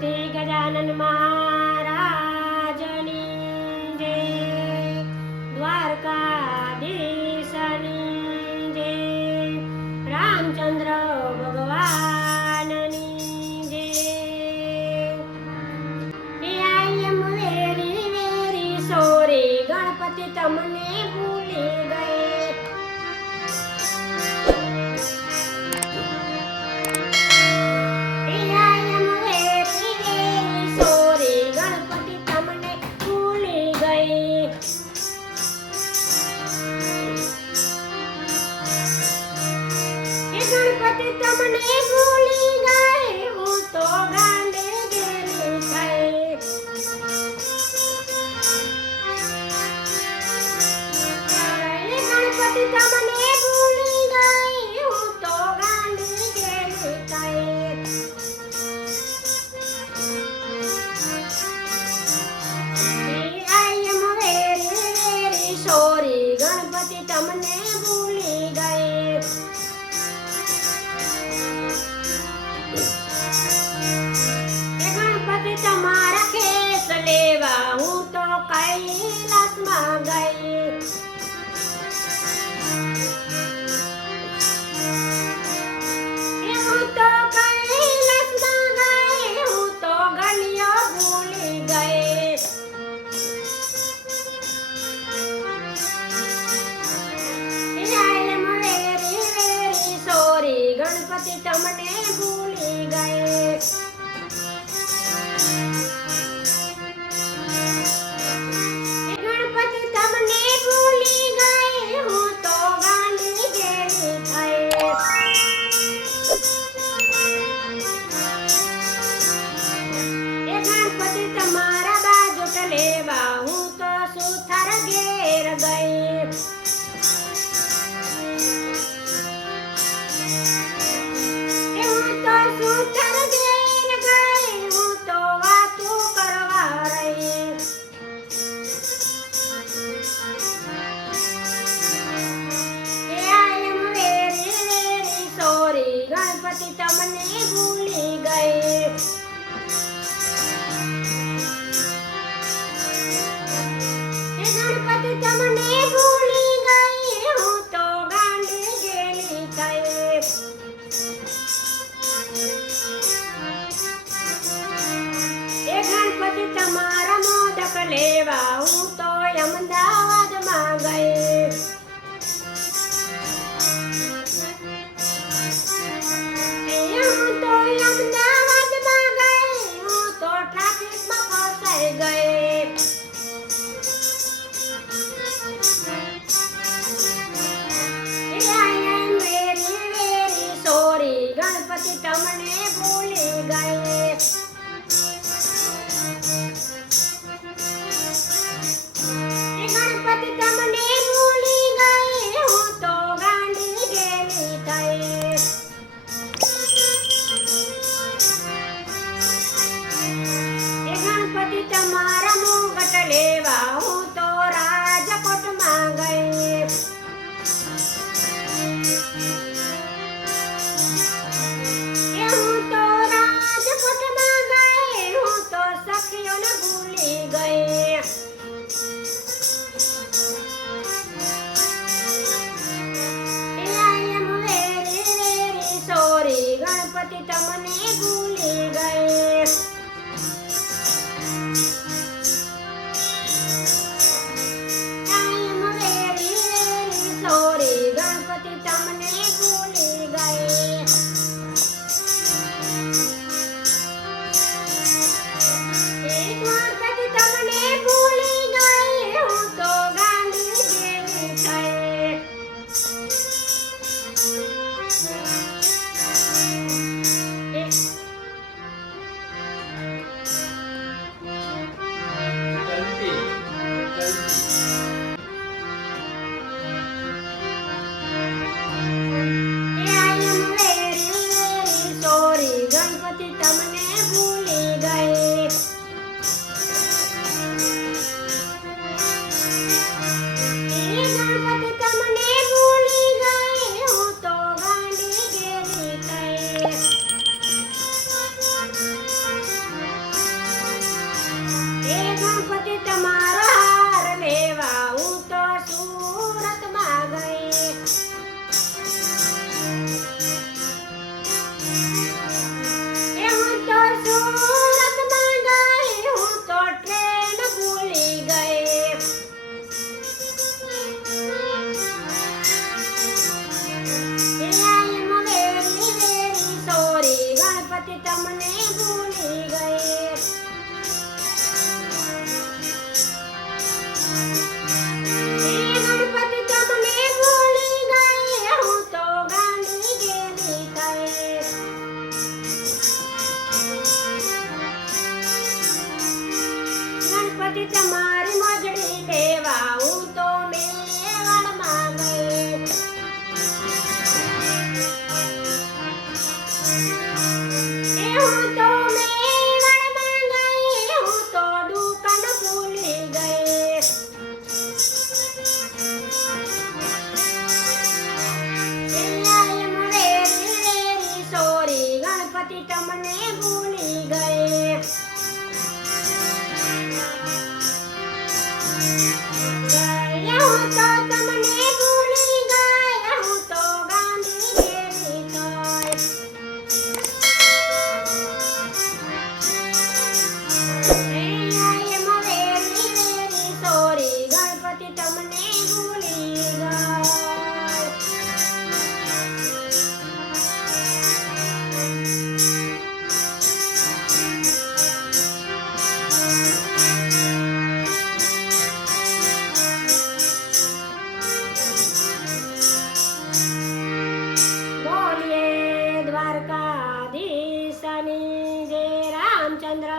ગણપતિ ગજાનન મહારાજની જય, દ્વારકાધીશની જય, રામચંદ્ર ભગવાનની જય. I am very very sorry, Ganpati તમને ભૂલી ગઈ. ગણપતિ તમને ભૂલી ગઈ, હું તો ગાંડે ગેલી થઈ. ગણપતિ તમને ભૂલી ગઈ, હું તો ગાંડે ગેલી થઈ. I am very very sorry, Ganpati તમને ભૂલી ગઈ. ગણપતિ તમારા કેસ લેવા હું તો કૈલાસમાં ગઈ. હું તો કૈલાસમાં ગઈ, હું તો ગલીઓ ભૂલી ગઈ. I am very very sorry, Ganpati તમને ભૂલી ગઈ. ગણપતિ તમને ભૂલી ગઈ, હું તો ગાંડી ગેલી થઈ. ગણપતિ તમારા બાજોટ લેવા હું તો સુથાર ઘેર ગઈ. હું તો સુથાર ઘેર ગઈ, હું તો વાતું કરવા રહી. I am very very sorry, Ganpati તમને ભૂલી ગઈ. ગણપતિ તમને ભૂલી ગઈ, હું તો ગાંડી ગેલી થઈ. ગણપતિ તમારા મોદક લેવા હું તો અમદાવાદમાં ગઈ. હું તો અમદાવાદમાં ગઈ, હું તો ટ્રાફિકમાં ફસાઈ ગઈ. I am very very sorry, Ganpati તમને ભૂલી ગઈ. ગણપતિ તમને ભૂલી ગઈ, હું તો ગાંડી ગેલી થઈ. ગણપતિ તમારા મુગટ લેવા હું તો રાજકોટમાં ગઈ. હું તો રાજકોટમાં તમને ભૂલી ગઈ. હું તો તમને ભૂલી ગઈ, હું તો ગાંડી જેવી થઈ. એમ વેરી વેરી સોરી, ગણપતિ તમને ભૂલી ગઈ. બોલીએ દ્વારકાધીશની જય. રામચંદ્ર